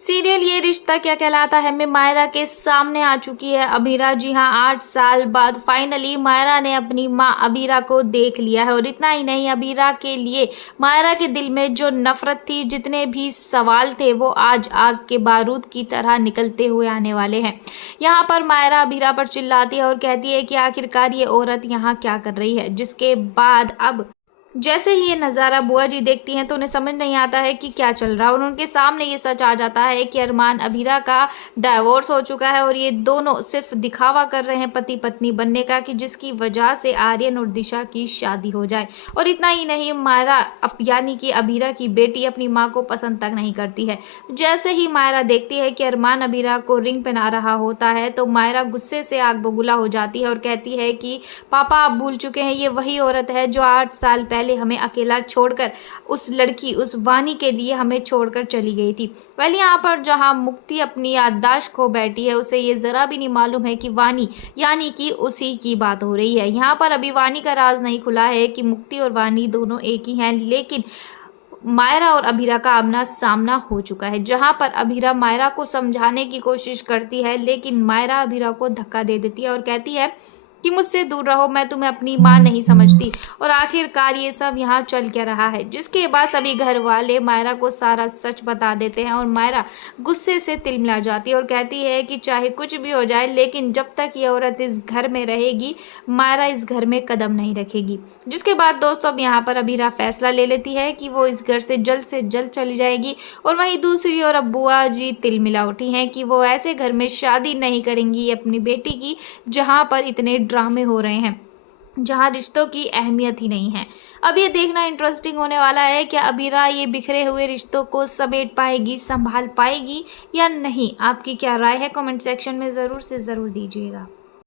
Serial ये रिश्ता क्या कहलाता है में मायरा के सामने आ चुकी है अबीरा। जी हाँ, 8 साल बाद फाइनली मायरा ने अपनी मां अबीरा को देख लिया है। और इतना ही नहीं, अबीरा के लिए मायरा के दिल में जो नफरत थी, जितने भी सवाल थे, वो आज आग के बारूद की तरह निकलते हुए आने वाले हैं। यहाँ पर मायरा अबीरा पर चिल्लाती है और कहती है कि आखिरकार ये औरत यहाँ क्या कर रही है। जिसके बाद अब जैसे ही ये नज़ारा बुआ जी देखती हैं तो उन्हें समझ नहीं आता है कि क्या चल रहा है। और उनके सामने ये सच आ जाता है कि अरमान अबीरा का डाइवोर्स हो चुका है और ये दोनों सिर्फ दिखावा कर रहे हैं पति पत्नी बनने का, कि जिसकी वजह से आर्यन और दिशा की शादी हो जाए। और इतना ही नहीं, मायरा यानी कि अबीरा की बेटी अपनी माँ को पसंद तक नहीं करती है। जैसे ही मायरा देखती है कि अरमान अबीरा को रिंग पहना रहा होता है तो मायरा गुस्से से आग बबूला हो जाती है और कहती है कि पापा आप भूल चुके हैं, ये वही औरत है जो 8 साल पहले हमें अकेला छोड़कर, उस लड़की उस वानी के लिए हमें छोड़कर चली गई थी। पहले यहाँ पर जहाँ मुक्ति अपनी याददाश्त खो बैठी है, उसे ये जरा भी नहीं मालूम है कि वानी यानी कि उसी की बात हो रही है। यहाँ पर अभी वानी का राज नहीं खुला है कि मुक्ति और वानी दोनों एक ही हैं, लेकिन मायरा और अबीरा का आमना सामना हो चुका है। जहां पर अबीरा मायरा को समझाने की कोशिश करती है, लेकिन मायरा अबीरा को धक्का दे देती है और कहती है कि मुझसे दूर रहो, मैं तुम्हें अपनी माँ नहीं समझती। और आखिरकार ये सब यहाँ चल क्या रहा है, जिसके बाद सभी घर वाले मायरा को सारा सच बता देते हैं। और मायरा गुस्से से तिलमिला जाती है और कहती है कि चाहे कुछ भी हो जाए, लेकिन जब तक ये औरत इस घर में रहेगी, मायरा इस घर में कदम नहीं रखेगी। जिसके बाद दोस्तों अब यहाँ पर अबीरा फैसला ले लेती है कि वो इस घर से जल्द चली जाएगी। और वहीं दूसरी ओर अब बुआ जी तिलमिला उठी हैं कि वो ऐसे घर में शादी नहीं करेंगी अपनी बेटी की, जहाँ पर इतने ड्रामे हो रहे हैं, जहां रिश्तों की अहमियत ही नहीं है। अब ये देखना इंटरेस्टिंग होने वाला है कि अबीरा ये बिखरे हुए रिश्तों को समेट पाएगी, संभाल पाएगी या नहीं। आपकी क्या राय है, कमेंट सेक्शन में ज़रूर से ज़रूर दीजिएगा।